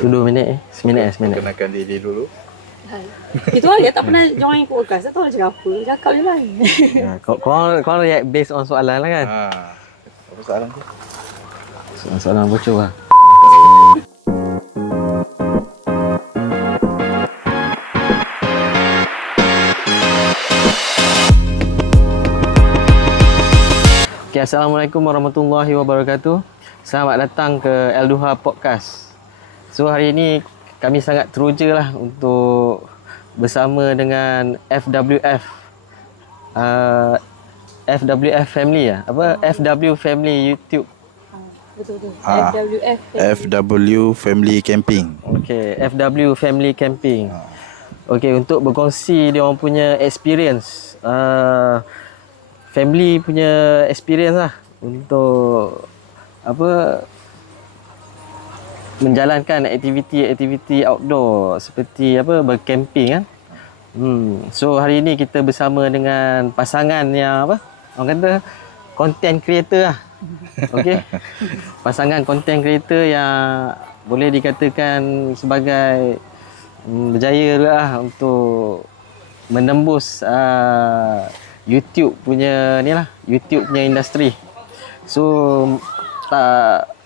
2 minit seminit. Perkenalkan diri dulu. Hai. Itu lah dia tak pernah join podcast. Tak tahu nak cakap apa. Cakap je lah. Korang react based on soalan lah kan? Apa soalan tu? Soalan bocor lah. Okay, Assalamualaikum warahmatullahi wabarakatuh. Selamat datang ke Elduha Podcast. So hari ini kami sangat teruja lah untuk bersama dengan FWF FWF Family lah. FW Family YouTube. Betul-betul. FWF. FW Family Camping. Okay, FW Family Camping. Okay, untuk berkongsi dia orang punya experience, family punya experience lah untuk menjalankan aktiviti outdoor seperti bercamping kan. So hari ini kita bersama dengan pasangan yang orang kata content creator lah. Okey. Pasangan content creator yang boleh dikatakan sebagai berjaya lah untuk menembus YouTube punya industri. So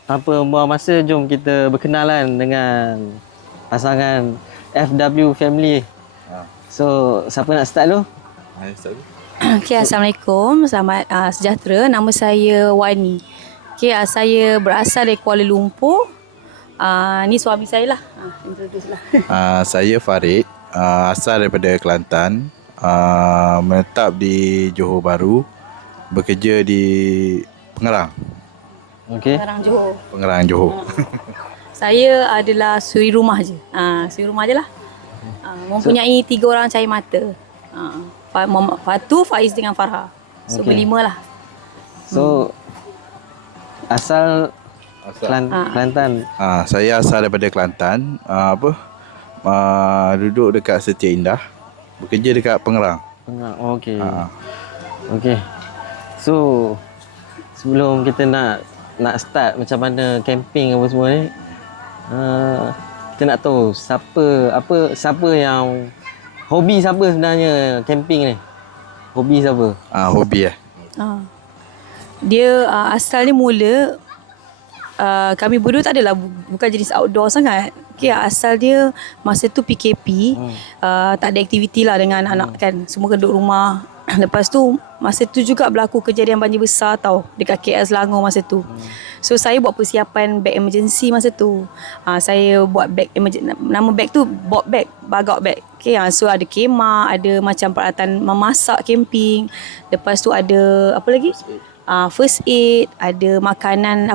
tanpa buang masa, jom kita berkenalan dengan pasangan FW Family. So siapa nak start dulu? Okay, Assalamualaikum. Selamat sejahtera. Nama saya Wani. Okay, saya berasal dari Kuala Lumpur. Ni suami saya lah. Introduce lah. Saya Farid, asal daripada Kelantan. Menetap di Johor Bahru, bekerja di Pengerang. Okey. Pengerang Johor. Saya adalah suri rumah je. Suri rumah je lah. Mempunyai 3 orang cahaya mata. Fatu, Faiz dengan Farha. So berlima lah. So asal Kelantan. Saya asal daripada Kelantan. Duduk dekat Setia Indah, bekerja dekat Pengerang. Okey. Okey. So sebelum kita nak start macam mana camping apa semua ni, kita nak tahu siapa yang hobi siapa sebenarnya camping ni? Hobi siapa? Hobi Dia asalnya mula kami berdua tak adalah bukan jenis outdoor sangat. Okay, asal dia masa tu PKP, tak ada aktiviti lah dengan anak kan. Semua kena duduk rumah. Lepas tu masa tu juga berlaku kejadian banjir besar tau dekat KL Selangor masa tu. So saya buat persiapan bag emergency masa tu. Saya buat bag nama bag tu bob bag, bagot bag. Okay, so ada kemah, ada macam peralatan memasak camping. Lepas tu ada apa lagi? First aid, ada makanan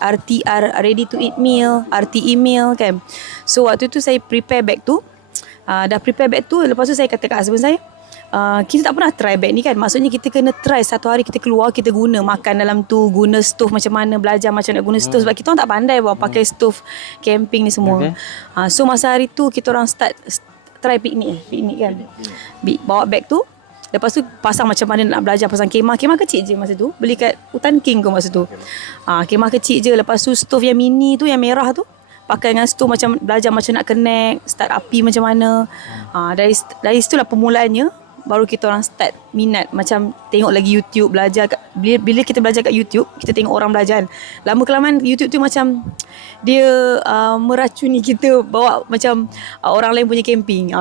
RTR, ready to eat meal, RTE meal kan. So waktu tu saya prepare bag tu. Dah prepare bag tu, lepas tu saya kata kat husband saya, kita tak pernah try bag ni kan. Maksudnya kita kena try satu hari kita keluar, kita guna makan dalam tu, guna stove macam mana, belajar macam nak guna stove. Sebab kita orang tak pandai pakai stove camping ni semua. So masa hari tu kita orang start try piknik kan. Bawa bag tu. Lepas tu pasang macam mana nak belajar pasang kemah kecil je masa tu. Beli kat Hutan King ke masa tu. Kemah kecil je. Lepas tu stove yang mini tu, yang merah tu, pakai dengan stove macam belajar macam nak connect, start api macam mana. Dari situlah permulaannya. Baru kita orang start minat macam tengok lagi YouTube, belajar bila kita belajar kat YouTube, kita tengok orang belajar kan. Lama kelamaan YouTube tu macam dia meracuni kita bawa macam orang lain punya camping.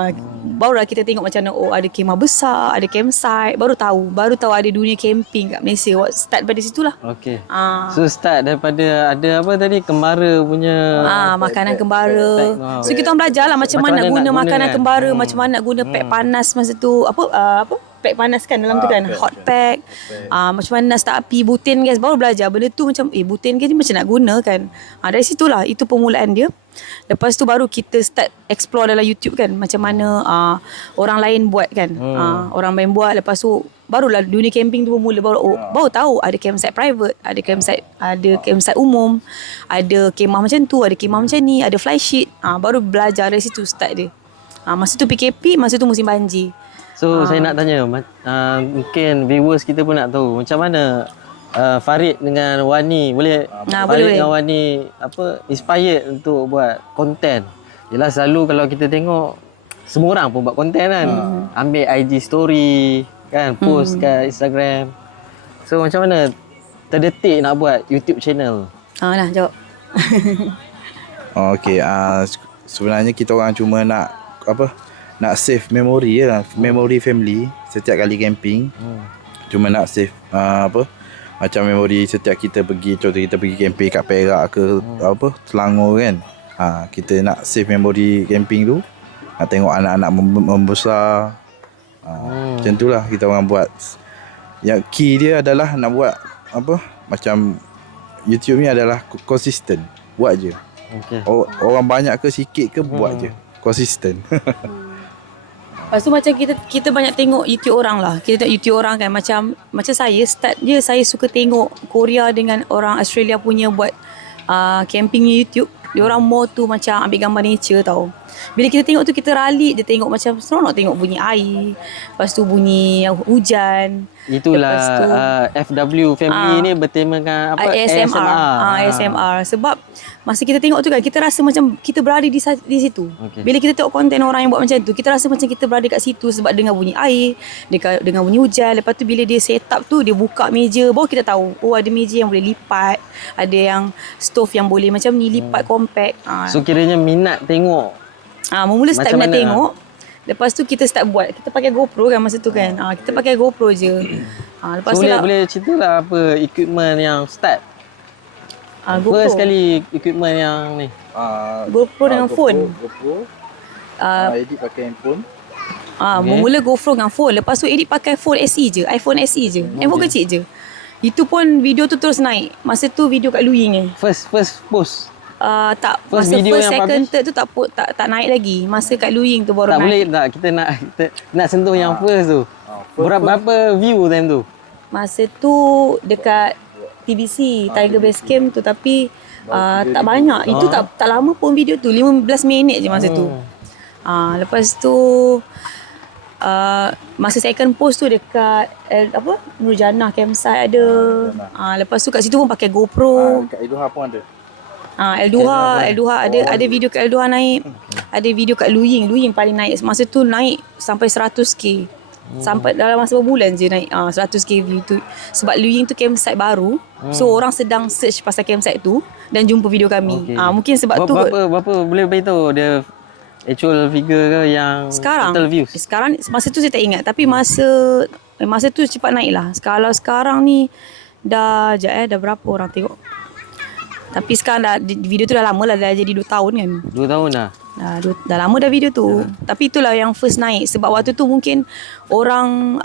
Barulah kita tengok macam ada kemah besar, ada campsite, baru tahu ada dunia camping kat Malaysia. Start pada situlah. Okey. So start daripada ada apa tadi, kembara punya makanan kembara. So kita orang belajar lah macam mana nak guna makanan kan? Kembara, macam mana nak guna pack panas masa tu. Pack panas kan dalam tu kan, hot pack. Macam mana nak start api, butane gas. Baru belajar benda tu macam butane gas ni macam nak guna kan. Dari situlah, itu permulaan dia. Lepas tu baru kita start explore dalam YouTube kan, macam mana orang lain buat kan. Orang lain buat, lepas tu barulah dunia camping tu bermula. Baru tahu ada campsite private, ada campsite umum, ada kemah macam tu, ada kemah macam ni, ada fly sheet. Baru belajar dari situ start dia. Masa tu PKP, masa tu musim banjir. So saya nak tanya, mungkin viewers kita pun nak tahu macam mana Farid dengan Wani boleh Farid boleh. dengan Wani apa inspired untuk buat konten. Yalah selalu kalau kita tengok semua orang pun buat konten kan. Ambil IG story kan, post kat Instagram. So macam mana terdetik nak buat YouTube channel? Nah, jawab. Okey, sebenarnya kita orang cuma nak nak save memory je lah, memory family setiap kali camping. Cuma nak save macam memori setiap kita pergi, contoh kita pergi camping kat Perak ke Selangor kan. Kita nak save memori camping tu. Nak tengok anak-anak membesar. Macam itulah kita orang buat. Yang key dia adalah nak buat macam YouTube ni adalah konsisten. Buat je. Okay. Orang banyak ke sikit ke buat je. Konsisten. Lepas tu macam kita banyak tengok YouTube orang lah. Kita tengok YouTube orang kan, macam saya start je, saya suka tengok Korea dengan orang Australia punya buat camping YouTube. Dia orang more tu macam ambil gambar nature tau. Bila kita tengok tu kita ralik je, tengok macam seronok tengok bunyi air. Lepas tu bunyi hujan. Itulah FW family ni bertemakan apa ASMR. ASMR. Sebab masa kita tengok tu kan, kita rasa macam kita berada di situ. Okay. Bila kita tengok konten orang yang buat macam tu, kita rasa macam kita berada kat situ sebab dengar bunyi air, dengar bunyi hujan. Lepas tu bila dia set up tu, dia buka meja, baru kita tahu, oh ada meja yang boleh lipat, ada yang stove yang boleh macam ni lipat compact. So kiranya minat tengok. Mula start Macam minat mana? tengok. Lepas tu kita start buat. Kita pakai GoPro kan masa tu kan. Kita pakai GoPro je. Lepas So tu boleh cerita lah apa equipment yang start. GoPro. First kali equipment yang ni. GoPro dengan phone. GoPro. Edit pakai handphone. Mula GoPro dengan phone. Lepas tu edit pakai phone SE je. iPhone SE je. Handphone kecil je. Itu pun video tu terus naik. Masa tu video kat Luying First post. Tak. First Masa video first, yang second, publish? third tu tak naik lagi. Masa kat Luying tu baru Tak naik. boleh tak kita nak sentuh yang first tu. Berapa view time tu? Masa tu dekat TBC, Tiger Base Camp tu, tapi tak banyak. Itu tak lama pun video tu, 15 minit je masa tu. Lepas tu masa second post tu dekat Nurjana campsite ada. Lepas tu kat situ pun pakai GoPro. Kat Idoha pun ada. L2H ada video kat L2H naik. Ada video kat Luying paling naik. Masa tu naik sampai 100k. Sampai dalam masa berbulan je naik 100k view tu. Sebab Luying tu campsite baru. So orang sedang search pasal campsite tu dan jumpa video kami. Mungkin sebab berapa boleh beritahu dia actual figure ke yang sekarang total views? Sekarang masa tu saya tak ingat, tapi masa tu cepat naik lah. Kalau sekarang ni dah berapa orang tengok. Tapi sekarang video tu dah lama lah, dah jadi 2 tahun kan. 2 tahun dah. Dah lama dah video tu. Tapi itulah yang first naik. Sebab waktu tu mungkin orang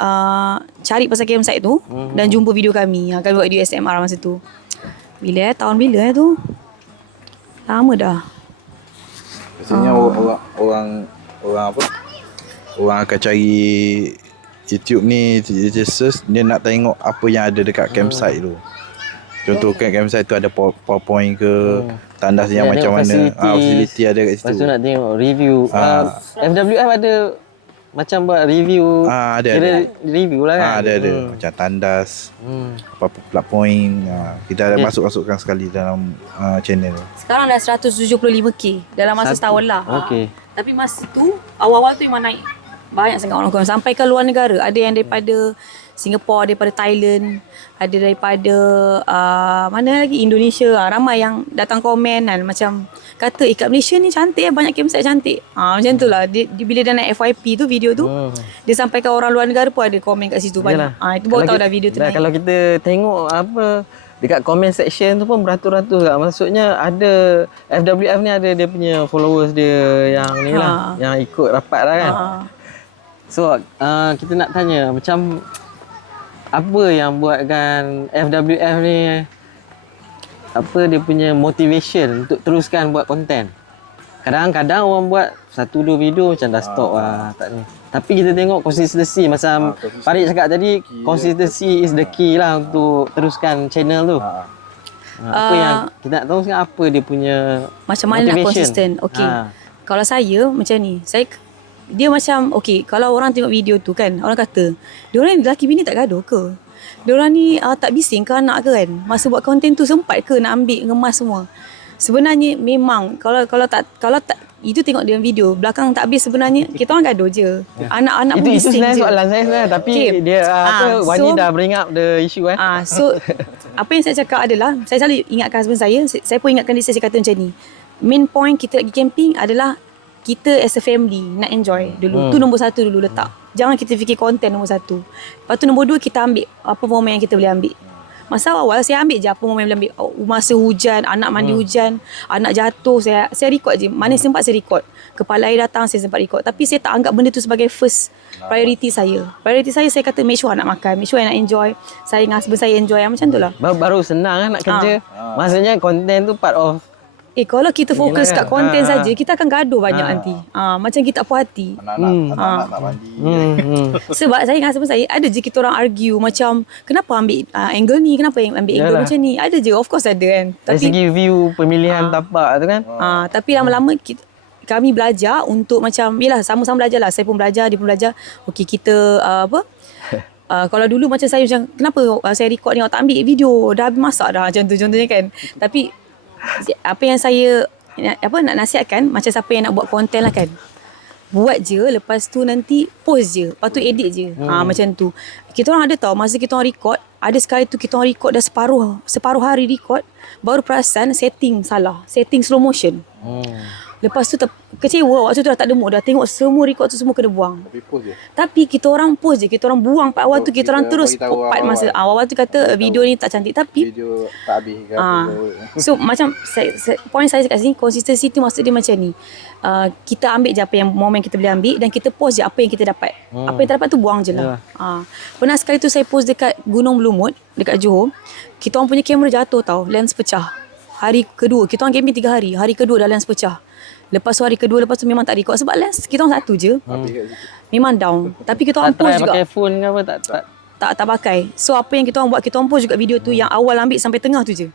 cari pasal campsite tu dan jumpa video kami. Kami buat di SMR masa tu. Tahun bila tu? Lama dah. Biasanya orang akan cari YouTube ni, dia search, dia nak tengok apa yang ada dekat campsite tu. Contoh kan campsite tu ada PowerPoint ke, tandas yang macam mana, facility ada kat situ. Lepas tu nak tengok review. FWF ada macam buat review. Ada. Review lah kan. Ada. Macam tandas, apa plug point. Kita ada masukkan sekali dalam channel. Sekarang dah 175k dalam masa setahun lah. Okey. Tapi masa tu awal-awal tu memang naik banyak sangat orang sampai ke luar negara. Ada yang daripada Singapore, daripada Thailand, ada daripada mana lagi, Indonesia. Ramai yang datang komen kan, macam kata kat Malaysia ni cantik banyak campsite cantik. Macam tu lah. Bila dah naik FYP tu video tu, dia sampai ke orang luar negara pun ada komen kat situ banyak. Itu baru tahu dah video tu naik. Kalau kita tengok dekat comment section tu pun beratus-ratus kat. Maksudnya ada FWF ni ada dia punya followers dia yang ni lah, yang ikut rapat lah kan. So kita nak tanya macam apa yang buatkan FWF ni, apa dia punya motivation untuk teruskan buat konten? Kadang-kadang orang buat 1-2 video macam dah stop lah, tak ni. Tapi kita tengok konsistensi, macam Farid cakap tadi, konsistensi is the key lah untuk teruskan channel tu. Apa yang kita nak tahu sekarang, apa dia punya macam mana nak konsisten. Okey. Kalau saya macam ni, dia macam, okey, kalau orang tengok video tu kan, orang kata, diorang lelaki bini tak gaduh ke? Diorang ni tak bising ke anak ke kan? Masa buat konten tu sempat ke nak ambil ngemas semua? Sebenarnya memang kalau tak itu tengok dalam video belakang tak habis, sebenarnya kita orang gaduh je. Anak-anak pun Itu bising sebenarnya je. soalan saya sebenarnya. Tapi Okay. dia Wani So- dah bring up the issue So apa yang saya cakap adalah, saya selalu ingatkan husband saya pun ingatkan dia, saya kata macam ni. Main point kita pergi camping adalah kita as a family nak enjoy dulu. Tu nombor satu dulu letak. Jangan kita fikir konten nombor satu. Lepas tu nombor dua, kita ambil apa momen yang kita boleh ambil. Masa awal saya ambil je apa momen yang boleh ambil. Masa hujan, anak mandi hujan, anak jatuh, saya record je. Mana sempat saya record. Kepala air datang, saya sempat record. Tapi saya tak anggap benda tu sebagai first priority saya. Priority saya kata make sure anak makan, make sure anak enjoy. Saya dengan husband saya enjoy. Macam tu lah. Baru senang kan nak kerja. Maksudnya konten tu part of Kalau kita fokus Yelah kat kan. konten saja, kita akan gaduh banyak nanti. Macam kita tak puas hati. Anak-anak tak mandi. Sebab saya dengan husband saya, ada je kita orang argue macam, kenapa ambil angle ni, kenapa ambil angle Yalah. macam ni. Ada je, of course ada kan. dari segi view pemilihan tapak tu kan. Tapi lama-lama kami belajar untuk macam, yelah sama-sama belajar lah. Saya pun belajar, dia pun belajar. Okey, kita kalau dulu macam saya macam, kenapa saya record ni, awak tak ambil video, dah habis masak dah, macam tu contohnya kan. Tapi apa yang saya nak nasihatkan, macam siapa yang nak buat konten lah kan, buat je, lepas tu nanti post je, lepas tu edit je. Macam tu. Kita orang ada tahu, masa kita orang record, ada sekali tu kita orang record dah separuh hari record, baru perasan setting salah, setting slow motion. Lepas tu kecewa, waktu tu dah tak ada mood, dah tengok semua record tu semua kena buang. Tapi post je. Tapi kita orang post je, kita orang buang part awal tu, kita orang terus bagi tahu part masa awal tu kata video ni tak cantik, tapi Video tak habis ke so macam point saya kat sini, konsistensi tu maksud dia macam ni. Kita ambil je apa yang momen kita boleh ambil, dan kita post je apa yang kita dapat. Apa yang kita dapat tu buang je lah. Pernah sekali tu saya post dekat Gunung Belumut dekat Johor. Kita orang punya kamera jatuh tau, lens pecah. Hari kedua, kita orang camping 3 hari. Hari kedua dah lens pecah. Lepas tu hari kedua, lepas tu memang tak record sebab lens kita orang satu je. Memang down. Tapi kita orang Tak try post juga. pakai phone ke apa Tak pakai. So apa yang kita orang buat, kita orang post juga video tu yang awal ambil sampai tengah tu je.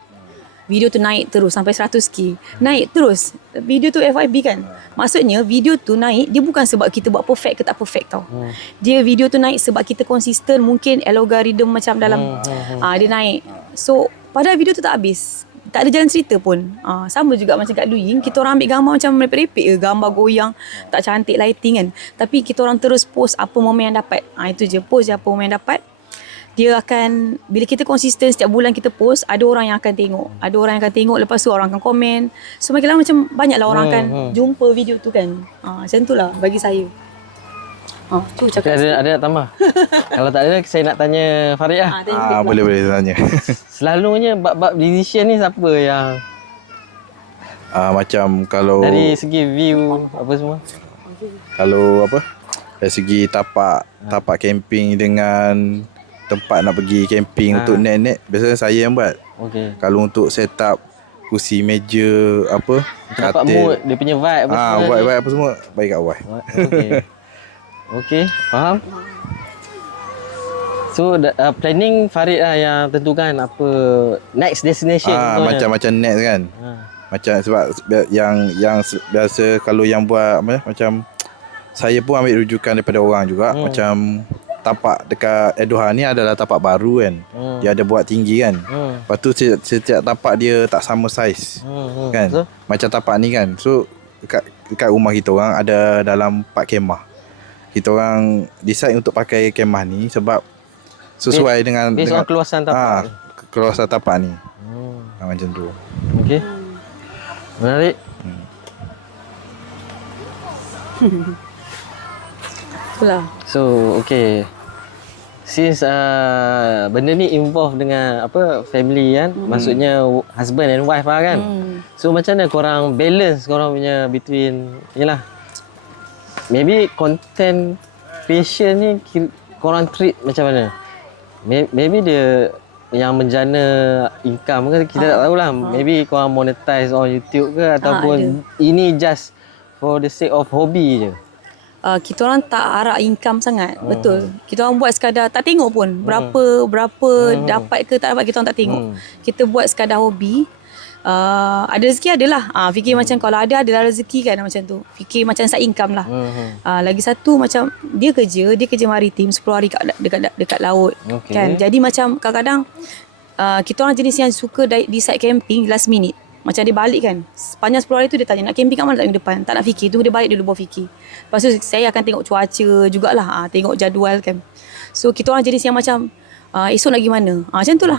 Video tu naik terus sampai 100k. Naik terus. Video tu FYB kan. Maksudnya video tu naik, dia bukan sebab kita buat perfect ke tak perfect tau. Dia video tu naik sebab kita konsisten, mungkin algorithm macam dalam dia naik. So padahal video tu tak habis. Tak ada jalan cerita pun. Sama juga macam kat Luying, kita orang ambil gambar macam merepek-repek ke, gambar goyang, tak cantik lighting kan. Tapi kita orang terus post apa momen yang dapat. Itu je, post je apa momen yang dapat. Dia akan, bila kita konsisten setiap bulan kita post, ada orang yang akan tengok. Ada orang yang akan tengok, lepas tu orang akan komen. So makin lama macam banyaklah orang akan jumpa video tu kan. Macam tu lah bagi saya. Cuba cakap. Ada nak tambah? Kalau tak ada, saya nak tanya Farid lah. Boleh tanya. Selalunya bab-bab decision ni siapa yang Macam kalau dari segi view apa semua? Kalau apa, dari segi tapak camping dengan tempat nak pergi camping untuk net biasanya saya yang buat. Okey. Kalau untuk set up kursi, meja, apa, Dapat mood, dia punya vibe apa semua. vibe apa semua bagi kat awal. Okey. Okey, faham? So planning Farid lah yang tentukan apa next destination contohnya. Macam net kan. Macam sebab yang biasa kalau yang buat macam saya pun ambil rujukan daripada orang juga. Macam tapak dekat Edoha ni adalah tapak baru kan. Dia ada buat tinggi kan. Lepas tu setiap tapak dia tak sama saiz. Kan. So? Macam tapak ni kan. So dekat rumah kita orang ada dalam 4 kemah. Kita orang decide untuk pakai kemah ni sebab sesuai dengan on keluasan tapak. keluasan tapak ni. Macam tu. Okey. Menarik. Itulah. So, okey. Since benda ni involve dengan apa family kan, maksudnya husband and wife lah kan. So macam mana korang balance korang punya between yalah. Maybe content creation ni korang treat macam mana? Maybe dia yang menjana income ke kita tak tahulah. Maybe korang monetize on YouTube ke ataupun ini just for the sake of hobby je. Kita orang tak harap income sangat. Betul. Kita orang buat sekadar tak tengok pun berapa dapat ke tak dapat, kita orang tak tengok. Kita buat sekadar hobi. ada rezeki adalah. Fikir macam kalau ada adalah rezeki kan macam tu. Fikir macam side income lah. Lagi satu macam dia kerja maritim 10 hari dekat laut. Kan. Jadi macam kadang-kadang kita orang jenis yang suka decide camping last minute. Macam dia balik kan, sepanjang 10 hari tu dia tanya nak camping kat mana tak minggu depan. Tak nak fikir, tunggu dia balik dulu baru fikir. Lepas tu saya akan tengok cuaca jugalah, tengok jadual kan. So kita orang jenis yang macam esok nak pergi mana, macam tu lah.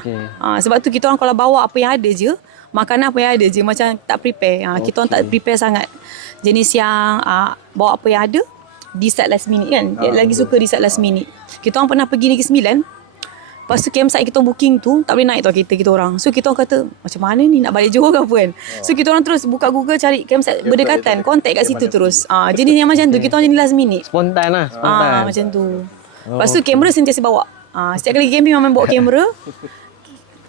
Sebab tu kita orang kalau bawa apa yang ada je, makanan apa yang ada je, macam tak prepare. Kita orang tak prepare sangat. Jenis yang bawa apa yang ada, decide last minute kan. Dia lagi suka decide last minute. Kita orang pernah pergi Negeri Sembilan. Lepas tu campsite kita booking tu tak boleh naik tau kereta kita orang. So kita orang kata macam mana ni nak balik Johor ke apa kan. So kita orang terus buka Google cari campsite berdekatan, contact kat situ terus. Jadi yang macam tu kita orang jadi last minute. Spontan lah, spontan. Macam tu. Lepas tu kamera sentiasa bawa. Setiap kali camping memang bawa kamera.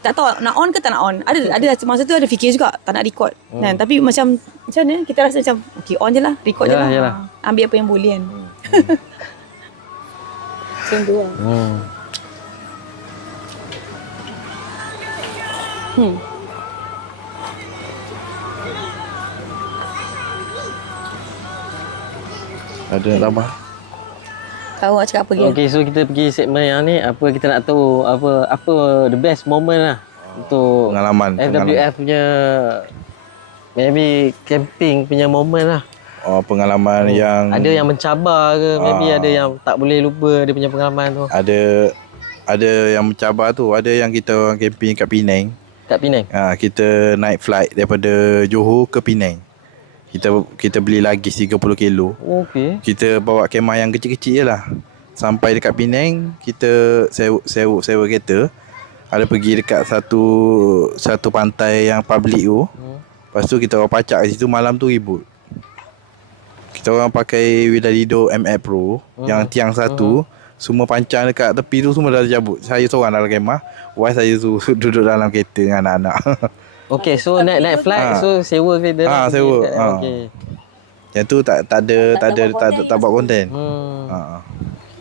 Tak tahu nak on ke tak nak on. Ada masa tu ada fikir juga tak nak record. Kan? Tapi macam mana kita rasa macam okay on je lah, record je lah. Ambil apa yang boleh kan. Macam tu lah. Ada nak tambah? Tahu nak cakap apa lagi? Okay, so kita pergi segmen yang ni. Apa kita nak tahu apa the best moment lah untuk Pengalaman. FWF punya maybe camping punya moment lah. Pengalaman yang Ada yang mencabar ke, maybe ada yang tak boleh lupa dia punya pengalaman tu. ada yang mencabar tu. Ada yang kita orang camping kat Penang. Kat Penang? Kita naik flight daripada Johor ke Penang. Kita beli lagi 30 kilo. Okey. Kita bawa kemah yang kecil-kecil je lah. Sampai dekat Penang, kita sewa kereta. Ada pergi dekat satu pantai yang public tu. Lepas tu kita orang pacak kat situ, malam tu ribut. Kita orang pakai Widalido MX Pro yang tiang satu. Semua pancang dekat tepi tu semua dah cabut. Saya seorang dalam kemah. Wife saya tu duduk dalam kereta dengan anak-anak. Okey, so naik flight, so sewa kereta. Sewa. Okey. Yang tu tak buat konten.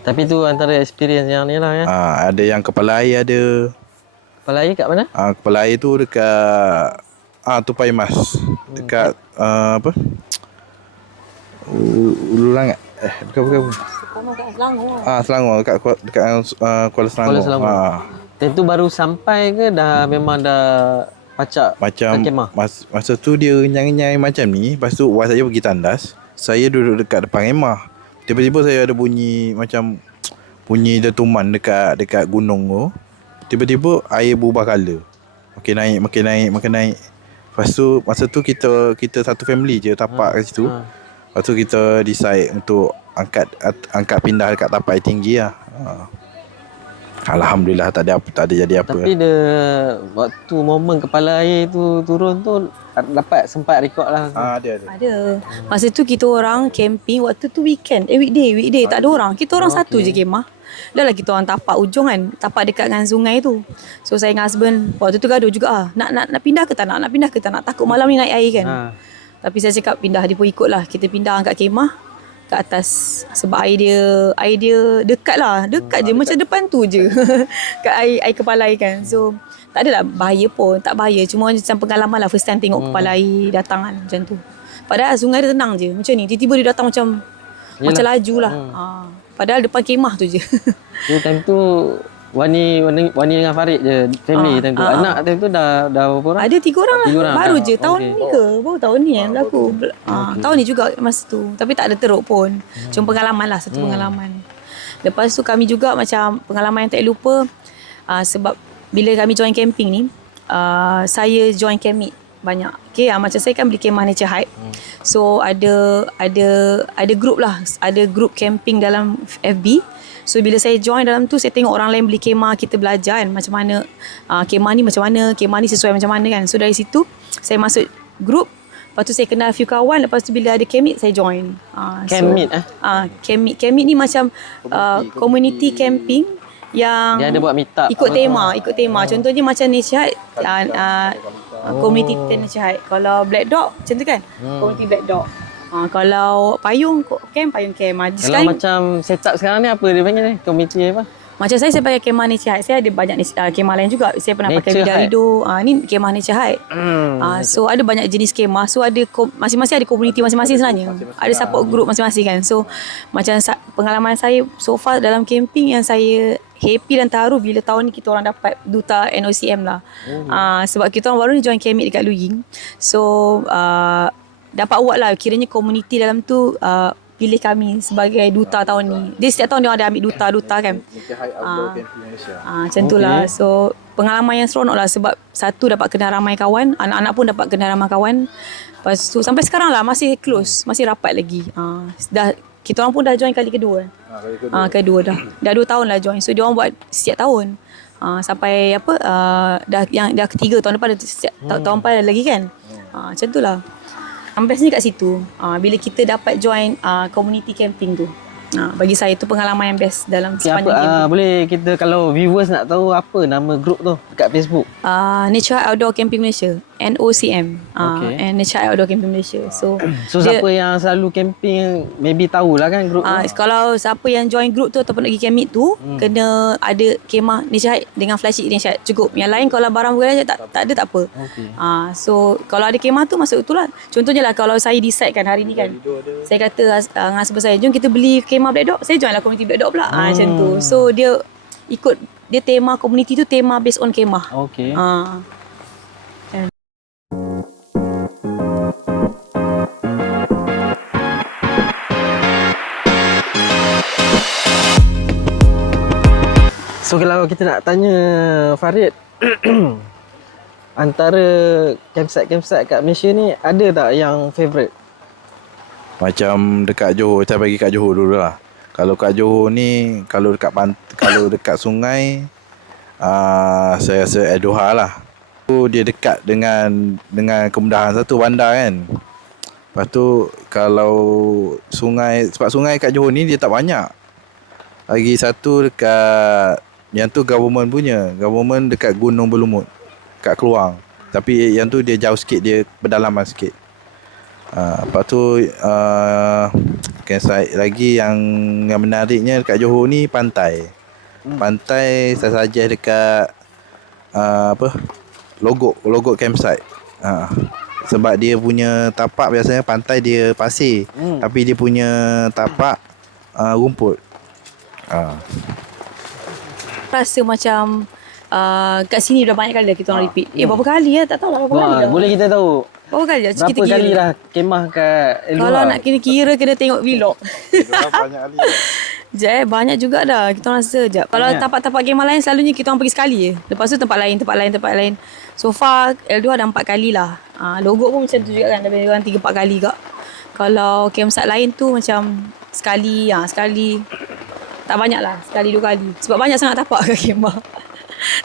Tapi tu antara experience yang ni lah ya. Ada yang kepala air ada. Kepala air kat mana? Kepala air tu dekat Tupai Mas. Dekat apa? Ulu Langat. Bukan. Selangor dekat Kuala Selangor. Dan tu baru sampai ke memang dah pacak macam masa tu dia renyang-renyang macam ni. Lepas tu wife saya pergi tandas, saya duduk dekat depan kemah. Tiba-tiba saya ada bunyi macam bunyi letupan dekat gunung tu. Tiba-tiba air berubah color. Makin naik. Lepas tu masa tu kita satu family je tapak kat situ. Lepas tu kita decide untuk angkat pindah dekat tapak tinggi lah. Alhamdulillah tak ada jadi apa. Tapi waktu momen kepala air tu turun tu dapat sempat record lah. Ada. Masa tu kita orang camping waktu tu weekday tak ada orang. Kita orang satu je kemah. Dah lah kita orang tapak ujung kan. Tapak dekat dengan sungai tu. So saya dengan husband waktu tu gaduh juga Nak pindah ke tak nak? Nak pindah ke tak nak? Takut malam ni naik air kan. Tapi saya cakap pindah, dia pun ikut lah. Kita pindah angkat kemah ke atas sebab air dia dekat je macam depan tu je. Kat air kepala air kan. So tak adalah bahaya pun, tak bahaya, cuma macam pengalaman lah first time tengok kepala air datang kan macam tu. Padahal sungai dia tenang je macam ni, tiba-tiba dia datang macam laju lah. Padahal depan kemah tu je. So time tu Wani dengan Farid je family time tu. Anak time tu dah berapa orang? Ada 3 orang lah. Baru je tahun ni ke? Baru tahun ni yang berlaku. Tahun ni juga masa tu. Tapi tak ada teruk pun. Cuma pengalaman lah, satu pengalaman. Lepas tu kami juga macam pengalaman yang tak lupa. Sebab bila kami join camping ni, saya join camp meet banyak. Okay, macam saya kan beli kemah Nature Hike. So ada group lah. Ada group camping dalam FB. So bila saya join dalam tu, saya tengok orang lain beli kemah, kita belajar kan macam mana kemah ni macam mana, kemah ni sesuai macam mana kan. So dari situ saya masuk group. Lepas tu saya kenal few kawan. Lepas tu bila ada camp meet saya join. Camp meet Camp meet ni macam community camping yang dia ada buat meet up. Ikut tema. Contohnya macam Nature Hike, community Nature Hike. Kalau Black Dog macam tu kan, community Black Dog. Kalau payung camp. Kalau macam setup sekarang ni apa dia panggil ni? Komiti apa? Macam saya pakai kemah Nature Hike. Saya ada banyak kemah lain juga. Saya pernah pakai Nature Vidalido. Ni kemah Nature Hike. So ada banyak jenis kemah. So ada masing-masing ada komuniti masing-masing sebenarnya. Ada support group masing-masing kan. So macam pengalaman saya so far dalam camping yang saya happy dan terharu bila tahun ni kita orang dapat duta NOCM lah. Sebab kita orang baru ni join camp dekat Luying. So dapat award lah. Kiranya komuniti dalam tu pilih kami sebagai duta tahun ni. Dia setiap tahun dia ada ambil duta-duta kan. Macam tu lah. So pengalaman yang seronok lah sebab satu dapat kenal ramai kawan, anak-anak pun dapat kenal ramai kawan. Lepas tu sampai sekarang lah masih close, masih rapat lagi. Kita orang pun dah join kali kedua. Kedua dah. Dah 2 tahun lah join. So dia orang buat setiap tahun. Sampai dah ketiga tahun depan tahun depan lagi kan. Macam tu lah. Bestnya kat situ. Bila kita dapat join community camping tu. Bagi saya tu pengalaman yang best dalam sepanjang camping. Boleh kita kalau viewers nak tahu apa nama grup tu dekat Facebook? Nature Hike Outdoor Camping Malaysia. NOCM. And Nature Hike Outdoor Camping Malaysia. So siapa yang selalu camping maybe tahulah kan grup tu. Kalau siapa yang join grup tu ataupun pergi camp meet tu, kena ada kemah Nature Hike dengan flashlight Nature Hike. Cukup. Yang lain kalau barang bergaya tak ada tak apa. So kalau ada kemah tu masuk tu lah. Contohnya lah kalau saya decide kan hari ni kan. Saya kata dengan husband saya, jom kita beli kemah Black Dog. Saya join lah community Black Dog pula. Macam tu. So dia ikut dia tema community tu tema based on kemah. So kalau kita nak tanya Farid antara campsite kat Malaysia ni ada tak yang favourite? Macam dekat Johor, saya bagi kat Johor dulu lah. Kalau kat Johor ni, kalau dekat sungai, saya rasa Edoha lah. Dia dekat dengan kemudahan satu bandar kan. Lepas tu kalau sungai, sebab sungai kat Johor ni dia tak banyak. Lagi satu dekat yang tu government punya. Government dekat Gunung Berlumut, kat Keluang. Tapi yang tu dia jauh sikit, dia berdalaman sikit. Lepas tu campsite lagi yang menariknya dekat Johor ni pantai. Pantai saya suggest dekat Logok campsite. Sebab dia punya tapak biasanya pantai dia pasir, tapi dia punya tapak rumput. Rasa macam kat sini dah banyak kali dah kita orang repeat. Berapa kali tak tahu lah berapa kali dah. Boleh kita tahu berapa kali dah berapa kita kira. kali dah kemah kat Eldora? Kalau nak kira kena tengok vlog. Banyak kali dah. Banyak juga dah. Kita orang rasa je. Kalau tapak-tapak kemah lain selalunya kita orang pergi sekali je. Lepas tu tempat lain. So far Eldora dah 4 kali lah. Logok pun macam tu juga kan. Dah orang 3-4 kali kak. Kalau campsite lain tu macam sekali. Tak banyak lah. Sekali 2 kali. Sebab banyak sangat tapak kat kemah.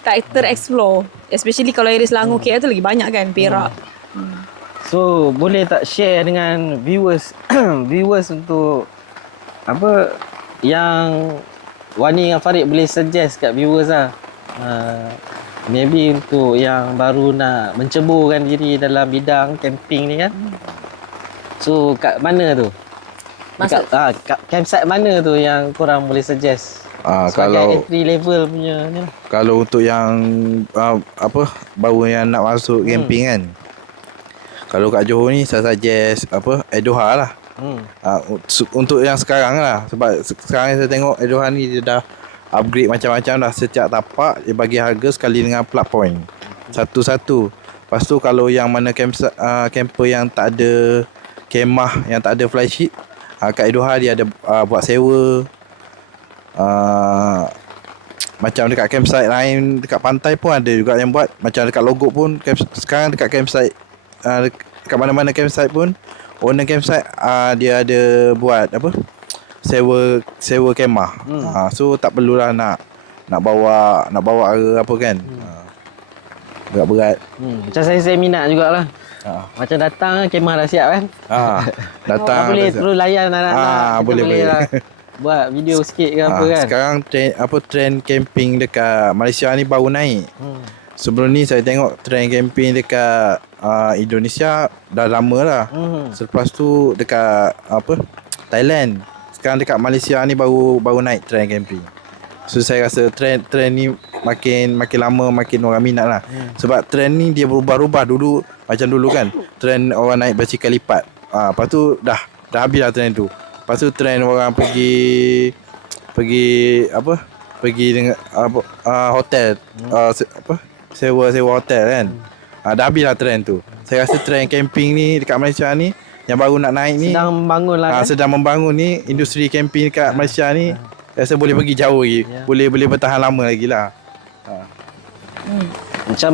Tak ter-explore. Especially kalau area Selangor KL tu lagi banyak kan. Perak. So boleh tak share dengan viewers untuk apa yang Wani dengan Farid boleh suggest kat viewers lah. Maybe untuk yang baru nak menceburkan diri dalam bidang camping ni kan. So kat mana tu? Dekat, campsite mana tu yang korang boleh suggest? Sebagai entry level punya ni lah. Kalau untuk yang baru yang nak masuk camping kan. Kalau kat Johor ni saya suggest Edoha lah. Untuk yang sekarang lah. Sebab sekarang saya tengok Edoha ni dia dah upgrade macam-macam dah. Setiap tapak dia bagi harga sekali dengan plug point. Satu-satu. Lepas tu kalau yang mana camper yang tak ada kemah, yang tak ada fly sheet, kat Edoha dia ada buat sewa. Macam dekat campsite lain, dekat pantai pun ada juga yang buat. Macam dekat Logok pun sekarang dekat campsite, dekat mana-mana campsite pun owner campsite dia ada buat sewa kemah. So tak perlulah nak bawa apa kan. Agak berat. Macam saya minat jugalah. Macam datang kemah dah siap kan. Datang boleh terus layan anak-anak. Boleh. Buat video sikit ke apa kan. Sekarang trend camping dekat Malaysia ni baru naik. Sebelum ni saya tengok trend camping dekat Indonesia dah lama lah. Selepas tu dekat Thailand. Sekarang dekat Malaysia ni baru naik trend camping. So saya rasa trend ni makin lama makin orang minat lah. Sebab trend ni dia berubah-ubah. Dulu macam dulu kan, trend orang naik basikal lipat. Lepas tu dah habis lah trend tu. Lepas tu trend orang pergi dengan hotel, sewa hotel kan. Dah habis lah trend tu. Saya rasa trend camping ni dekat Malaysia ni yang baru nak naik ni Sedang membangun lah kan. sedang membangun ni industri camping dekat Malaysia ni. Rasa boleh pergi jauh lagi. Boleh bertahan lama lagi lah. Macam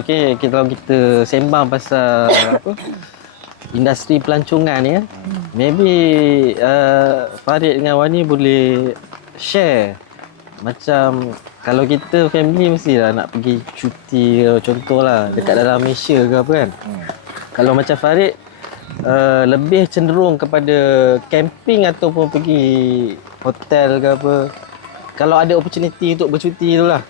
okey, kalau kita sembang pasal apa? Industri pelancongan ni kan. Maybe Farid dengan Wani boleh share macam kalau kita family mestilah nak pergi cuti contohlah dekat dalam Malaysia ke apa kan. Kalau macam Farid lebih cenderung kepada camping ataupun pergi hotel ke apa. Kalau ada opportunity untuk bercuti tu lah.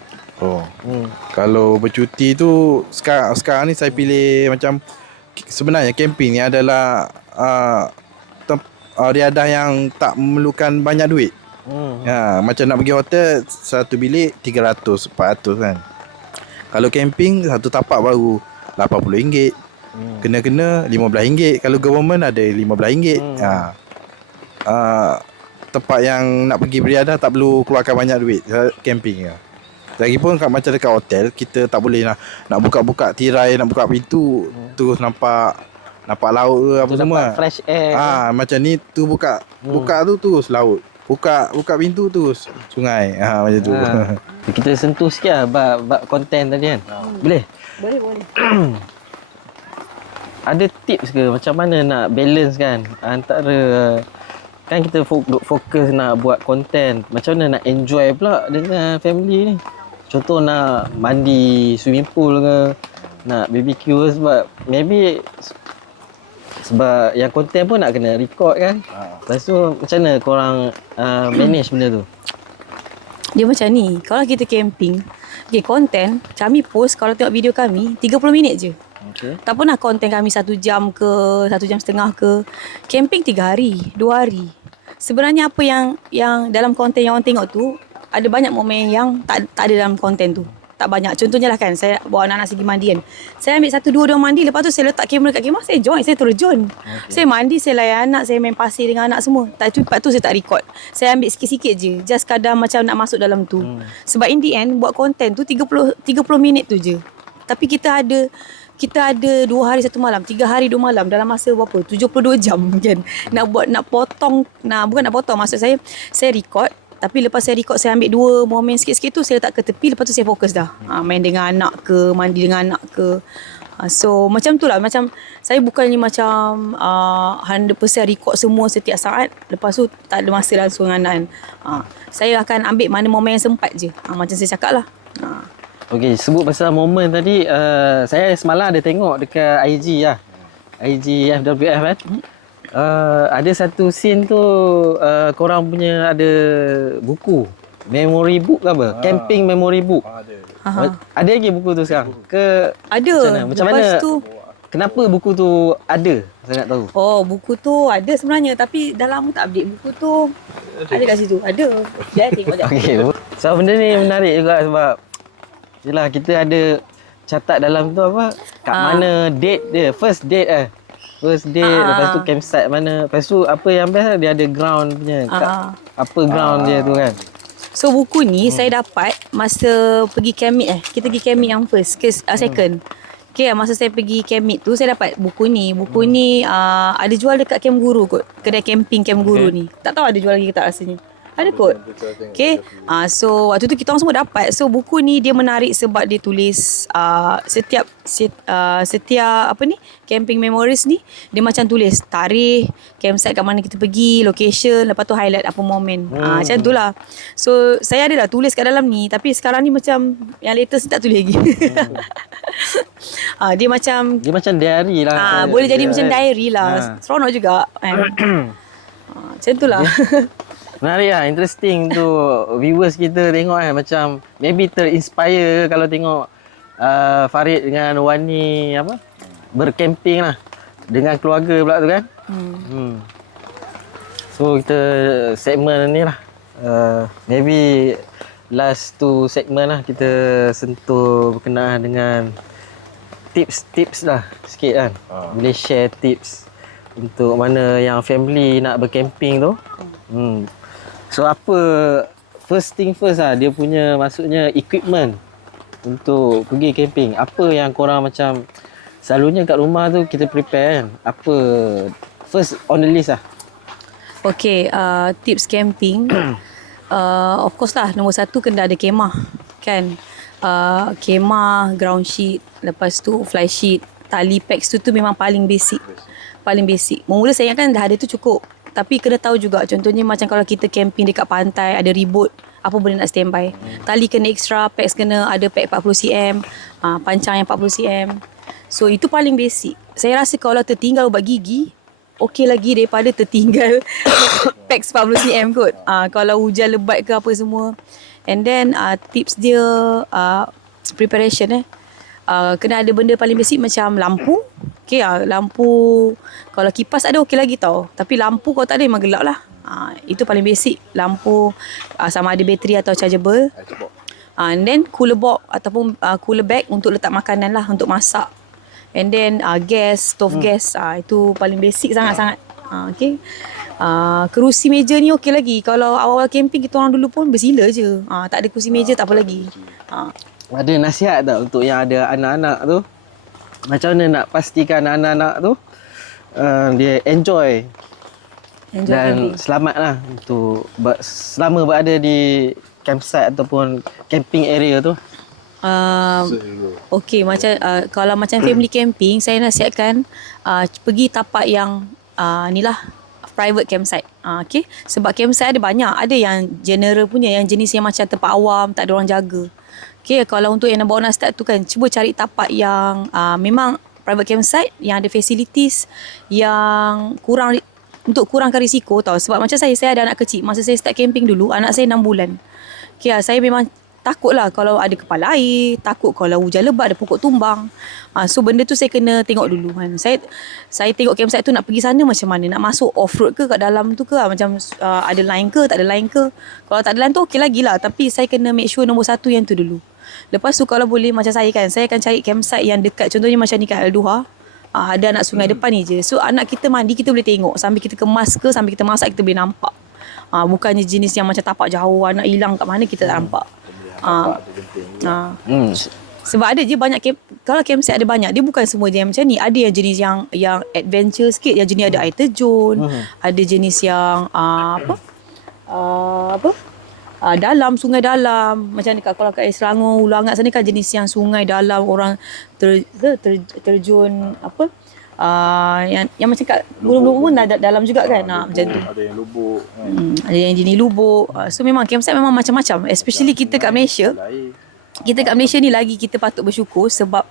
Kalau bercuti tu sekarang ni saya pilih macam sebenarnya camping ni adalah riadah yang tak memerlukan banyak duit. Macam nak pergi hotel satu bilik 300 400 kan. Kalau camping satu tapak baru RM80. Kena-kena RM15. Kalau government ada RM15. Tempat yang nak pergi beriadah tak perlu keluarkan banyak duit camping ya. Lagipun macam dekat hotel kita tak boleh nak buka-buka tirai, nak buka pintu terus nampak laut ke apa semua. Nampak fresh air. Macam ni tu buka tu terus laut. Buka pintu terus sungai. Macam tu. Kita sentuh sikit lah bab konten tadi kan. Boleh? Boleh. Ada tips ke macam mana nak balance kan antara kan kita fokus nak buat konten, macam mana nak enjoy pula dengan family ni. Contoh nak mandi swimming pool ke, nak BBQ ke, sebab yang konten pun nak kena record kan. Lepas tu macam mana korang manage benda tu? Dia macam ni, kalau kita camping, konten kami post, kalau tengok video kami 30 minit je. Tak pernah konten kami 1 jam ke 1 jam setengah ke. Camping 3 hari 2 hari. Sebenarnya apa yang dalam konten yang orang tengok tu, ada banyak momen yang tak ada dalam konten tu. Tak banyak. Contohnya lah kan, saya bawa anak-anak pergi mandi kan. Saya ambil 1-2 dia mandi, lepas tu saya letak kamera kat kemah, saya terjun. Saya mandi, saya layan anak, saya main pasir dengan anak semua. Lepas tu saya tak record. Saya ambil sikit-sikit je, just kadang macam nak masuk dalam tu. Sebab in the end, buat konten tu 30 minit tu je. Tapi kita ada 2 hari 1 malam, 3 hari 2 malam dalam masa berapa? 72 jam kan. Bukan nak potong, maksud saya record, tapi lepas saya record saya ambil 2 momen sikit-sikit tu saya letak ke tepi, lepas tu saya fokus dah. Main dengan anak ke, mandi dengan anak ke. So macam tu lah, macam saya bukannya macam 100% record semua setiap saat, lepas tu tak ada masa langsung dengan anak kan. Saya akan ambil mana momen yang sempat je. Macam saya cakap lah. Okey, sebut pasal momen tadi, saya semalam ada tengok dekat IG lah. IG FWF kan. Ada satu scene tu korang punya ada buku. Memory book ke apa? Camping memory book. Ada lagi buku tu sekarang? Ada. Macam mana? Tu, kenapa buku tu ada? Saya nak tahu. Buku tu ada sebenarnya, tapi dah lama tak update. Buku tu ada kat situ. Ada. Dia tengok sekejap. Okey. So benda ni menarik juga sebab yelah, kita ada catat dalam tu apa, kat mana date dia, first date lepas tu campsite mana, lepas tu apa yang best dia ada ground punya, apa ground dia tu kan. So buku ni saya dapat masa pergi camp meet kita pergi camp meet yang first ke second. Masa saya pergi camp meet tu saya dapat buku ni. Buku ni ada jual dekat Camp Guru kot, kedai camping Camp Guru ni. Tak tahu ada jual lagi ke tak rasanya. Ada kot. So waktu tu kita orang semua dapat. So buku ni dia menarik sebab dia tulis setiap apa ni, camping memories ni, dia macam tulis tarikh, campsite kat mana kita pergi, location, lepas tu highlight apa momen. Macam tu lah. So saya ada dah tulis kat dalam ni, tapi sekarang ni macam yang latest tak tulis lagi. Dia macam diary lah. Boleh jadi macam diary lah. Seronok juga. Macam tu lah. Menarik lah, interesting tu viewers kita tengok kan, macam maybe terinspire kalau tengok Farid dengan Wani bercamping lah dengan keluarga pula tu kan. So kita segmen ni lah Maybe last 2 segmen lah kita sentuh berkenaan dengan tips-tips lah sikit kan. Boleh share tips untuk mana yang family nak bercamping tu. So apa, first thing first lah, dia punya maksudnya equipment untuk pergi camping. Apa yang korang macam selalunya kat rumah tu kita prepare kan? Apa first on the list lah? Okay, tips camping. Of course lah, nombor 1 kena ada kemah kan. Kemah, ground sheet, lepas tu fly sheet, tali packs tu memang paling basic. Paling basic. Mula saya ingatkan dah ada tu cukup. Tapi kena tahu juga, contohnya macam kalau kita camping dekat pantai, ada ribut, apa benda nak standby. Tali kena extra, packs kena ada pack 40cm, pancang yang 40cm. So itu paling basic. Saya rasa kalau tertinggal ubat gigi, okey lagi daripada tertinggal packs 40cm kot. Kalau hujan lebat ke apa semua. And then tips dia preparation kena ada benda paling basic macam lampu. Okay, lampu kalau kipas ada okey lagi tau. Tapi lampu kalau tak ada memang gelap lah. Itu paling basic. Lampu sama ada bateri atau chargeable. And then cooler box ataupun cooler bag untuk letak makanan lah, untuk masak. And then gas, stove gas, itu paling basic sangat-sangat. Okay. Kerusi meja ni okey lagi. Kalau awal-awal camping kita orang dulu pun bersila je. Tak ada kerusi meja tak apa lagi. Ada nasihat tak untuk yang ada anak-anak tu? Macam mana nak pastikan anak-anak tu dia enjoy dan camping. selamat lah untuk selama berada di campsite ataupun camping area tu. Okay, macam kalau macam family camping, saya nasihatkan pergi tapak yang ni lah, private campsite. Okay, sebab campsite ada banyak. Ada yang general punya, yang jenis yang macam tempat awam, tak ada orang jaga. Okay, kalau untuk yang bawa nak start tu kan, cuba cari tapak yang memang private campsite, yang ada facilities yang kurang, untuk kurangkan risiko tau. Sebab macam saya ada anak kecil. Masa saya start camping dulu, anak saya 6 bulan. Okay, saya memang takut lah kalau ada kepala air, takut kalau hujan lebat ada pokok tumbang. So benda tu saya kena tengok dulu kan. Saya tengok campsite tu nak pergi sana macam mana, nak masuk off-road ke kat dalam tu ke, macam ada line ke, tak ada line ke. Kalau tak ada line tu okey lagi lah, tapi saya kena make sure nombor 1 yang tu dulu. Lepas tu kalau boleh macam saya kan, saya akan cari campsite yang dekat, contohnya macam ni kat Al-Duha. Ada anak sungai depan ni je. So anak kita mandi kita boleh tengok, sambil kita kemas ke, sambil kita masak kita boleh nampak. Bukannya jenis yang macam tapak jauh, anak hilang kat mana kita tak nampak. Sebab ada je banyak kalau campsite ada banyak, dia bukan semua je yang macam ni. Ada yang jenis yang adventure sikit, yang jenis ada air terjun, ada jenis yang dalam, sungai dalam. Macam dekat kalau kat Selangor, Ulu Angat sana kan jenis yang sungai dalam, orang terjun yang macam kat gunung-gunung pun dalam juga kan. Macam tu. Ada yang lubuk kan. Ada yang jenis lubuk. So memang campsite memang macam-macam. Especially kita kat Malaysia. Kita kat Malaysia ni lagi kita patut bersyukur sebab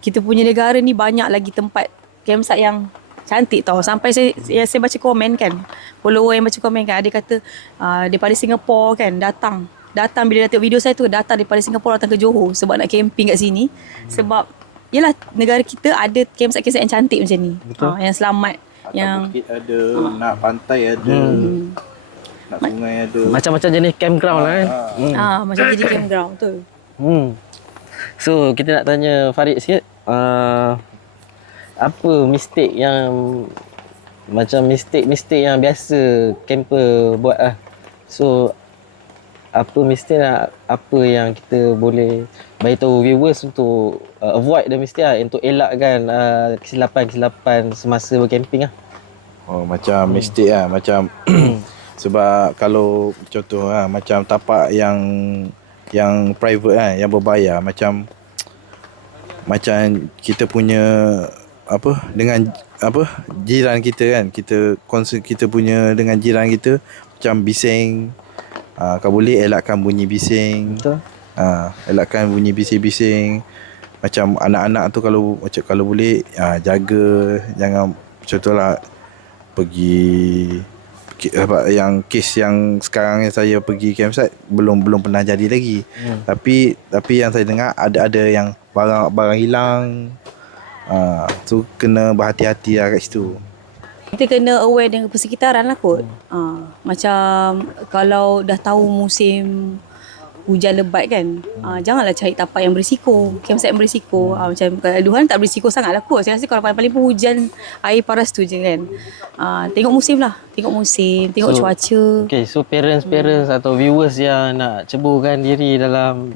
kita punya negara ni banyak lagi tempat campsite yang cantik tau. Sampai saya baca komen kan, follower yang baca komen kan, ada kata daripada Singapore kan datang bila dia tengok video saya tu, datang daripada Singapore datang ke Johor sebab nak camping kat sini. Sebab yelah, negara kita ada campsite yang cantik macam ni. Yang selamat, yang bukit ada, nak pantai ada, nak sungai ada. Macam-macam jenis campground lah kan. macam jadi campground tu. So kita nak tanya Farid sikit, apa mistake yang yang biasa camper buat lah. So apa mistake lah, apa yang kita boleh bagi tahu viewers untuk avoid the mistake lah, untuk elakkan kesilapan semasa bercamping lah. Macam mistake lah, macam sebab kalau contoh lah, macam tapak yang private kan, yang berbayar, macam kita punya dengan jiran kita kan, kita punya dengan jiran kita macam bising. Kalau boleh elakkan bunyi bising. Betul. Elakkan bunyi bising-bising. Macam anak-anak tu kalau boleh jaga, jangan contohlah pergi yang kes yang sekarang yang saya pergi campsite belum pernah jadi lagi. Tapi yang saya dengar ada yang barang hilang. Tu kena berhati-hati lah kat situ. Kita kena aware dengan persekitaran lah kot. Macam kalau dah tahu musim hujan lebat kan, janganlah cari tapak yang berisiko, campsite yang berisiko. Macam Luhan tak berisiko sangat lah kot. Saya rasa kalau paling-paling pun hujan air paras tu je kan. Tengok musim lah, tengok cuaca. Okay, so parents atau viewers yang nak ceburkan diri dalam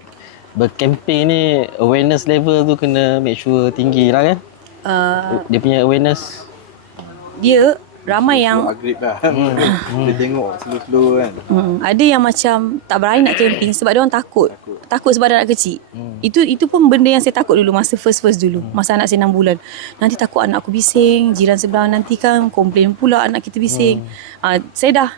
bercamping ni, awareness level tu kena make sure tinggi lah kan. Dia punya awareness. Dia ramai yang Maghrib lah. Dia tengok slow-slow kan. ada yang macam tak berani nak camping sebab dia orang takut sebab ada anak kecil. Itu pun benda yang saya takut dulu masa first dulu, masa anak saya 6 bulan. Nanti takut anak aku bising, jiran sebelah nanti kan komplain pula anak kita bising. Saya dah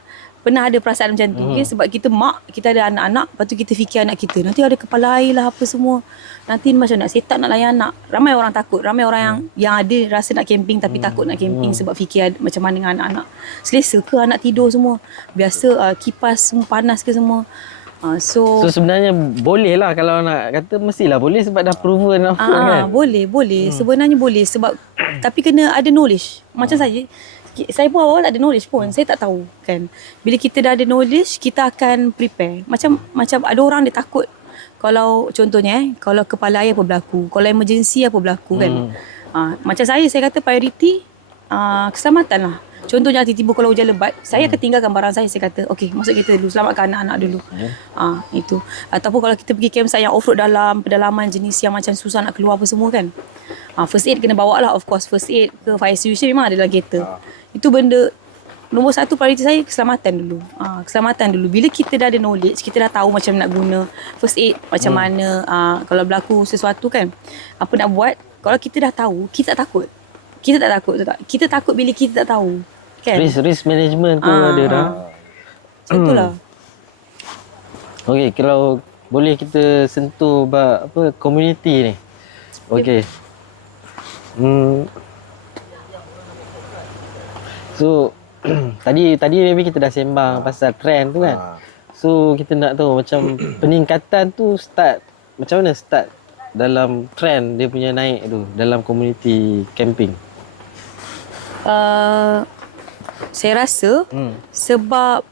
pernah ada perasaan macam tu okay? Sebab kita mak, kita ada anak-anak, lepas tu kita fikir anak kita nanti ada kepala air lah apa semua, nanti macam nak set up nak layan anak. Ramai orang takut, ramai orang yang ada rasa nak camping tapi takut nak camping sebab fikir macam mana dengan anak-anak, selesa ke anak tidur semua, biasa kipas semua panas ke semua. So Sebenarnya boleh lah, kalau nak kata mestilah boleh sebab dah proven apa kan. Boleh sebenarnya boleh sebab tapi kena ada knowledge. Macam saya pun awal tak ada knowledge pun. Saya tak tahu kan. Bila kita dah ada knowledge, kita akan prepare. Macam ada orang dia takut kalau contohnya kalau kepala air apa berlaku, kalau emergency apa berlaku kan. Macam saya kata priority keselamatan lah. Contohnya tiba-tiba kalau hujan lebat, saya akan tinggalkan barang saya kata, okey, masuk kita dulu, selamatkan anak-anak dulu. Itu. Ataupun kalau kita pergi campsite yang off-road dalam pedalaman jenis yang macam susah nak keluar apa semua kan. First aid kena bawa lah, of course. First aid ke fire extinguisher memang ada dalam kereta. Itu benda nombor satu prioriti saya, keselamatan dulu. Keselamatan dulu. Bila kita dah ada knowledge, kita dah tahu macam nak guna first aid, macam mana kalau berlaku sesuatu kan, apa nak buat. Kalau kita dah tahu, kita tak takut. Kita takut bila kita tak tahu. Kan? Risk management tu ada dah. Macam itulah. Okey, kalau boleh kita sentuh apa community ni. Okey. So tadi maybe kita dah sembang pasal trend tu kan. So kita nak tahu macam peningkatan tu macam mana start dalam trend dia punya naik tu dalam community camping. Saya rasa sebab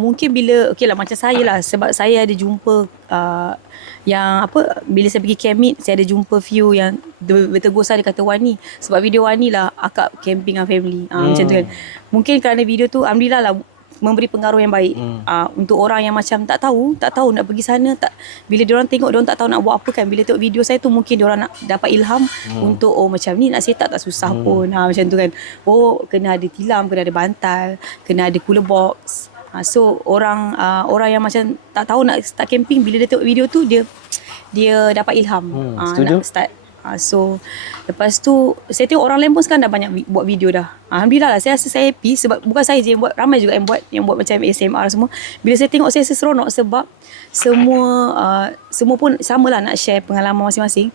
mungkin bila okey lah macam saya lah, sebab saya ada jumpa yang apa, bila saya pergi camp meet, saya ada jumpa few yang bertegur saya, dia kata Wani, sebab video Wani lah akak camping dengan family. Macam tu kan. Mungkin kerana video tu alhamdulillah lah memberi pengaruh yang baik untuk orang yang macam tak tahu nak pergi sana, bila diorang tengok diorang tak tahu nak buat apa kan, bila tengok video saya tu mungkin diorang nak dapat ilham untuk macam ni nak set up tak susah pun, macam tu kan. Kena ada tilam, kena ada bantal, kena ada cooler box. So orang yang macam tak tahu nak start camping, bila dia tengok video tu dia dapat ilham nak start. So lepas tu saya tengok orang lain pun sekarang dah banyak buat video dah. Alhamdulillah lah, saya rasa saya happy sebab bukan saya je yang buat, ramai juga yang buat macam ASMR semua. Bila saya tengok saya seronok sebab semua pun samalah nak share pengalaman masing-masing.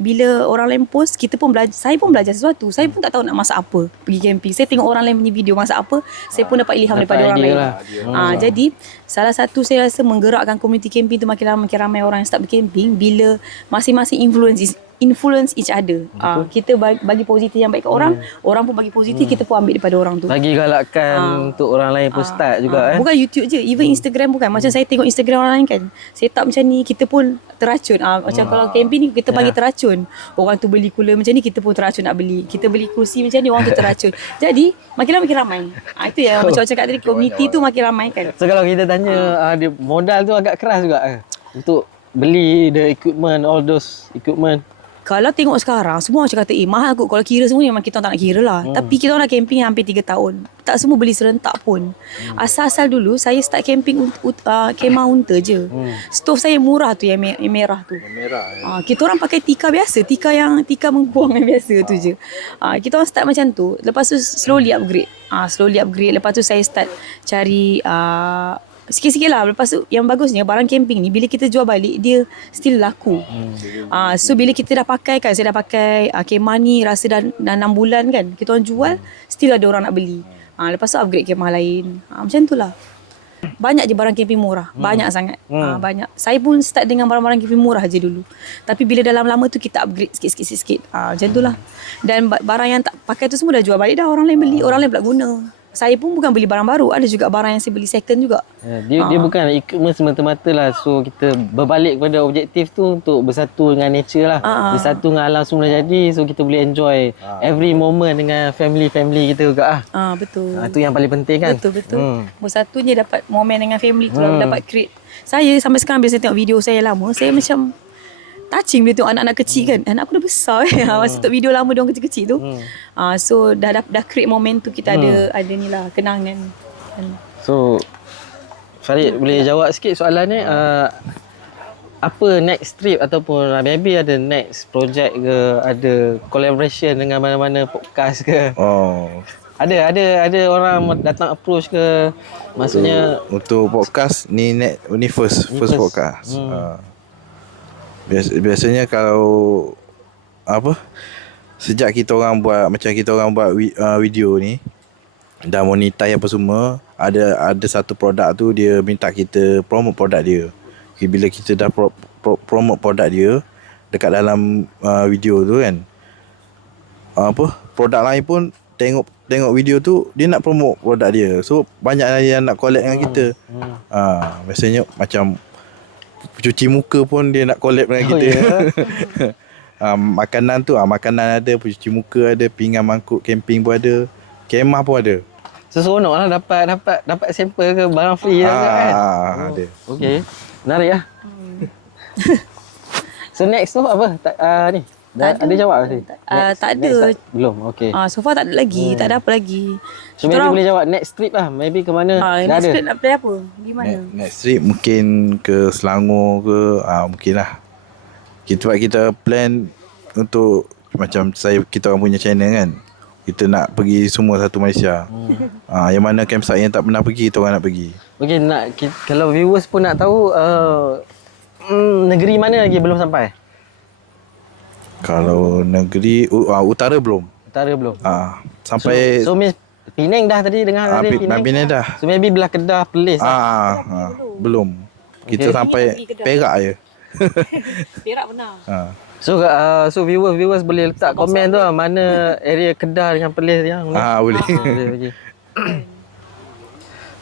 Bila orang lain post, kita pun belajar, saya pun belajar sesuatu. Saya pun tak tahu nak masak apa pergi camping. Saya tengok orang lain punya video masak apa, saya pun dapat ilham daripada orang lain. Jadi salah satu saya rasa menggerakkan community camping tu makin ramai orang yang start bercamping bila masing-masing influence each other. Kita bagi positif yang baik kat orang pun bagi positif, kita pun ambil daripada orang tu. Bagi galakkan untuk orang lain pun start juga. Bukan YouTube je, even Instagram bukan. Macam saya tengok Instagram orang lain kan, set up macam ni, kita pun teracun. Macam kalau camping ni kita bagi teracun. Orang tu beli cooler macam ni, kita pun teracun nak beli. Kita beli kursi macam ni, orang tu teracun. Jadi makin ramai. Itu yang macam cakap tadi, community tu makin ramai kan. So kalau kita tanya dia modal tu agak keras juga untuk beli the equipment, all those equipment. Kalau tengok sekarang, semua macam kata mahal kot. Kalau kira semua memang kita tak nak kira lah. Tapi kita orang dah camping hampir 3 tahun. Tak semua beli serentak pun. Asal-asal dulu saya start camping kemah unta je. Stove saya murah tu, yang merah tu. Kita orang pakai tika biasa, tika mengbuang yang biasa tu je. Kita orang start macam tu. Lepas tu slowly upgrade. Lepas tu saya start cari sikit-sikit lah. Lepas tu yang bagusnya barang camping ni bila kita jual balik dia still laku. So bila kita dah pakai kan, saya dah pakai kemah ni rasa dah 6 bulan kan, kita orang jual still ada orang nak beli. Lepas tu upgrade kemah lain. Macam tu lah. banyak je barang camping murah. Banyak sangat. Banyak. Saya pun start dengan barang-barang camping murah je dulu. Tapi bila dalam lama tu kita upgrade sikit-sikit. Macam tu lah. Dan barang yang tak pakai tu semua dah jual balik dah. Orang lain beli, orang lain pula guna. Saya pun bukan beli barang baru. Ada juga barang yang saya beli second juga. Dia bukan ikut semata-mata lah. So kita berbalik kepada objektif tu untuk bersatu dengan nature lah. Bersatu dengan alam semula jadi. So kita boleh enjoy every moment dengan family kita juga lah. Betul. Itu yang paling penting kan. Betul. Bersatunya dapat momen dengan family tu lah, dapat create. Saya sampai sekarang bila saya tengok video saya yang lama, saya macam touching bila tengok anak-anak kecil kan. Anak aku dah besar masa tengok video lama diorang kecil-kecil tu. So dah create moment tu, kita ada ni lah kenangan. So Farid boleh jawab sikit soalan ni, apa next trip ataupun maybe ada next project ke, ada collaboration dengan mana-mana podcast ke? Ada orang datang approach ke, maksudnya untuk podcast ni first podcast. Biasanya kalau sejak kita orang buat video ni dah monetize apa semua, ada satu produk tu dia minta kita promote produk dia. Bila kita dah promote produk dia dekat dalam video tu kan, produk lain pun tengok video tu, dia nak promote produk dia. So banyak yang nak collab dengan kita. Biasanya macam cuci muka pun dia nak collab dengan kita. Makanan tu makanan ada, cuci muka ada, pinggan mangkuk camping pun ada, kemah pun ada. Seronok lah dapat sampel ke barang free lah kan. Ada. Okey. Menarik lah. So next tu apa? Ni. Ada jawab tadi? Tak ada. Belum. Okey. So far tak ada lagi. Tak ada apa lagi. So maybe boleh jawab next trip lah. Maybe ke mana? Next trip nak play apa? Pergi mana? Next trip mungkin ke Selangor ke, mungkin lah. Kita plan untuk macam kita orang punya channel kan. Kita nak pergi semua satu Malaysia. Yang mana campsite yang tak pernah pergi, kita orang nak pergi. Okey, kalau viewers pun nak tahu negeri mana lagi belum sampai? Kalau negeri utara belum. Sampai So means Penang dah tadi dengar tadi Penang dah. So maybe belah Kedah, Perlis. Belum. Kita sampai Perak je. Perak pernah. So viewers boleh letak komen tu mana area Kedah dengan Perlis yang ni. Boleh. Boleh.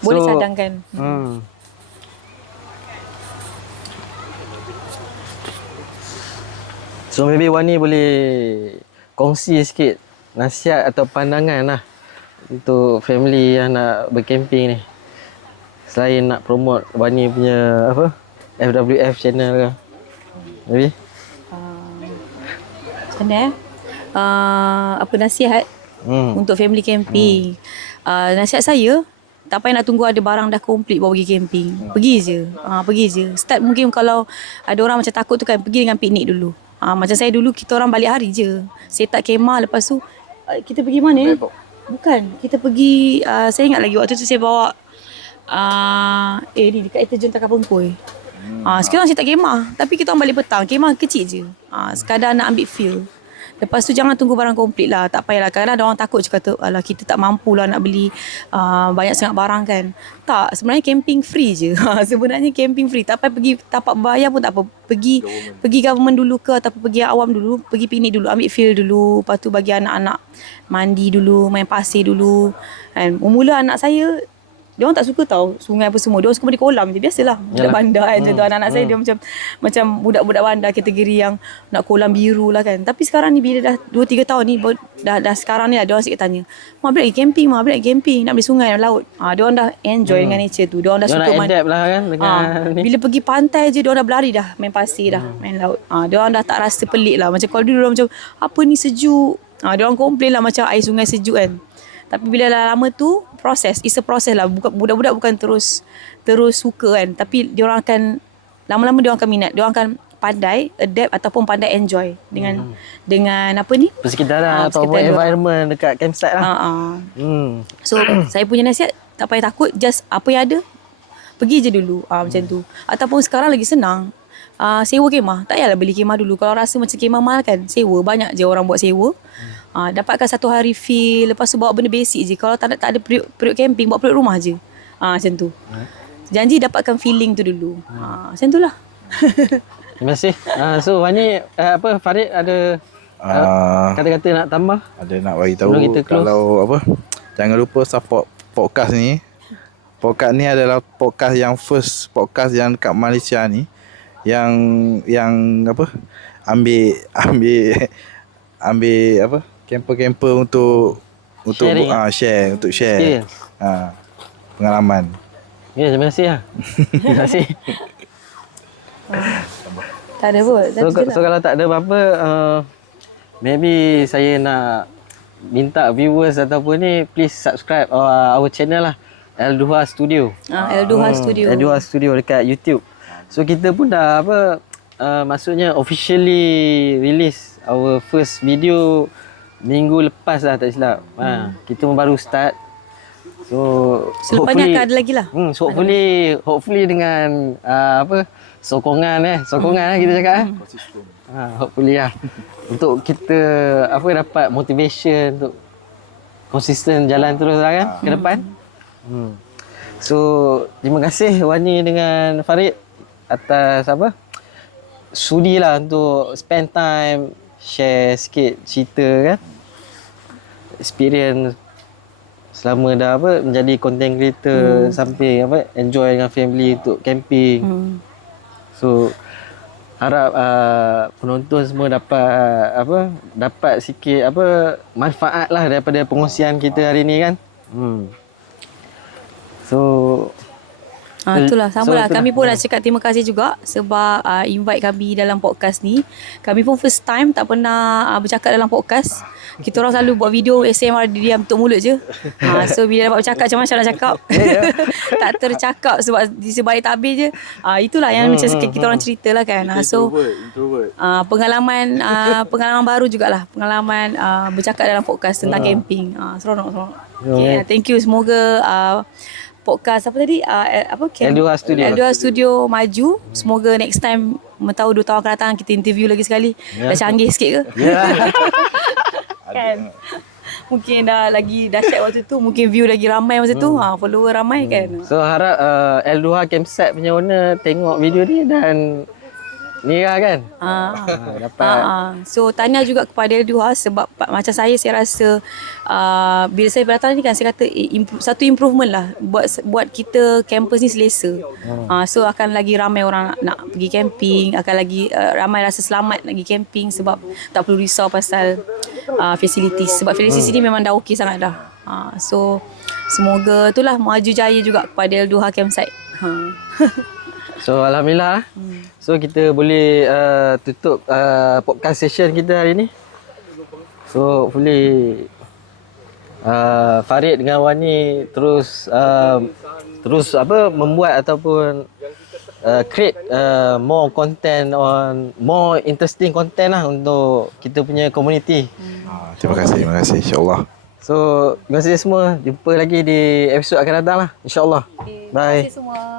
Boleh cadangkan. So maybe Wani boleh kongsi sikit nasihat atau pandangan lah untuk family yang nak bercamping ni. Selain nak promote Wani punya FWF channel ke. Maybe? Macam mana apa nasihat untuk family camping? Nasihat saya, tak payah nak tunggu ada barang dah komplit baru pergi camping. Pergi je. Start mungkin kalau ada orang macam takut tu kan, pergi dengan piknik dulu. Macam saya dulu, kita orang balik hari je. Set up kemah, lepas tu kita pergi mana? Bukan, kita pergi, saya ingat lagi waktu tu saya bawa ni dekat Terjun Takar Pengkoi. Sekarang saya tak kemah, tapi kita orang balik petang. Kemah kecil je. Sekadar nak ambil feel. Lepas tu jangan tunggu barang komplit lah. Tak payahlah. Kadang ada orang takut je kata, alah kita tak mampu lah nak beli banyak sangat barang kan. Tak, sebenarnya camping free je. Sebenarnya camping free. Tak payah pergi tapak bayar pun tak apa. Pergi government dulu ke ataupun pergi awam dulu. Pergi piknik dulu, ambil feel dulu. Lepas tu bagi anak-anak mandi dulu, main pasir dulu. And mula anak saya, dia orang tak suka tahu sungai apa semua. Dia orang suka di kolam je. Biasalah budak bandar kan. Macam tu anak-anak saya dia macam budak-budak bandar kategori yang nak kolam biru lah kan. Tapi sekarang ni bila dah 2-3 tahun ni dah sekarang ni lah dia orang sikit tanya, "Mak boleh pergi camping, mak boleh pergi camping, nak pergi sungai dan laut." Dia orang dah enjoy dengan nature tu. Dia orang dah suka adapt lah kan dengan ni. Bila pergi pantai je dia orang dah berlari dah, main pasir dah, main laut. Dia orang dah tak rasa pelik lah. Macam kalau dulu dia orang macam apa ni sejuk. Dia orang komplain lah macam air sungai sejuk kan. Tapi bila dah lama tu, it's a process lah. Budak-budak bukan terus suka kan. Tapi diorang akan, lama-lama diorang akan minat. Diorang akan pandai adapt ataupun pandai enjoy dengan apa ni? Persekitaran ataupun environment dekat campsite lah. So, saya punya nasihat, tak payah takut. Just apa yang ada, pergi je dulu. Macam tu. Ataupun sekarang lagi senang. Sewa kemah. Tak payahlah beli kemah dulu. Kalau rasa macam kemah mahal kan, sewa. Banyak je orang buat sewa. Dapatkan satu hari feel. Lepas tu bawa benda basic je. Kalau tak ada periuk camping, bawa periuk rumah je. Macam tu. Janji dapatkan feeling tu dulu. Macam tu lah. Terima kasih. So Wani Farid ada kata-kata nak tambah? Ada nak bagi tahu Sebelum kita close. kalau apa, jangan lupa support podcast ni. Podcast ni adalah podcast yang first podcast yang kat Malaysia ni yang apa, ambil apa, camper untuk Sharing, share, untuk share Experience. pengalaman. Ya, terima kasih lah. Terima kasih. Tak ada pun. So kalau tak ada apa-apa, maybe saya nak minta viewers ataupun ni, please subscribe our channel lah, L2 Studio. L2 Studio. L2 Studio dekat YouTube. So kita pun dah maksudnya officially release our first video minggu lepas lah, tak silap. Kita pun baru start. So Selepas ni akan ada lagi lah. So hopefully dengan sokongan kita cakap. Hopefully lah. Untuk kita dapat motivation untuk konsisten jalan terus lah kan ke depan. So terima kasih Wani dengan Farid atas sudi lah untuk spend time share sikit cerita kan, experience selama dah menjadi content creator, sampai enjoy dengan family untuk camping. So harap penonton semua dapat sikit manfaat lah daripada pengongsian kita hari ni kan. So Itulah, sama lah. itulah. Kami pun nak cakap terima kasih juga sebab invite kami dalam podcast ni. Kami pun first time tak pernah bercakap dalam podcast. Kita orang selalu buat video ASMR diam tutup mulut je. So bila dapat bercakap macam mana nak cakap. Tak tercakap sebab di sebalik tabir je. Itulah yang macam kita orang cerita lah kan. So pengalaman baru jugalah. Pengalaman bercakap dalam podcast tentang camping. Seronok. Okay, thank you. Semoga podcast L2 Studio. L2 Studio maju. Semoga next time tahu 2 tahun akan datang kita interview lagi sekali. Dah canggih sikit ke? Kan? Mungkin dah lagi dahsyat waktu tu, mungkin view lagi ramai masa tu, follower ramai kan. So harap L2 Campsite punya owner tengok video ni dan ni lah kan. Dapat. So tahniah juga kepada L2 sebab macam saya rasa bila saya datang ni kan, saya kata satu improvement lah buat kita campus ni selesa. So akan lagi ramai orang nak pergi camping, akan lagi ramai rasa selamat nak pergi camping sebab tak perlu risau pasal facilities. Sebab facilities ni memang dah okey sangat dah. So semoga itulah maju jaya juga kepada L2 Campsite. So alhamdulillah. So kita boleh tutup podcast session kita hari ni. So hopefully Farid dengan Wani terus membuat ataupun create more content more interesting content lah untuk kita punya community. Terima kasih insya-Allah. So terima kasih semua. Jumpa lagi di episod akan datang lah, insya-Allah. Okay, Bye. terima kasih semua.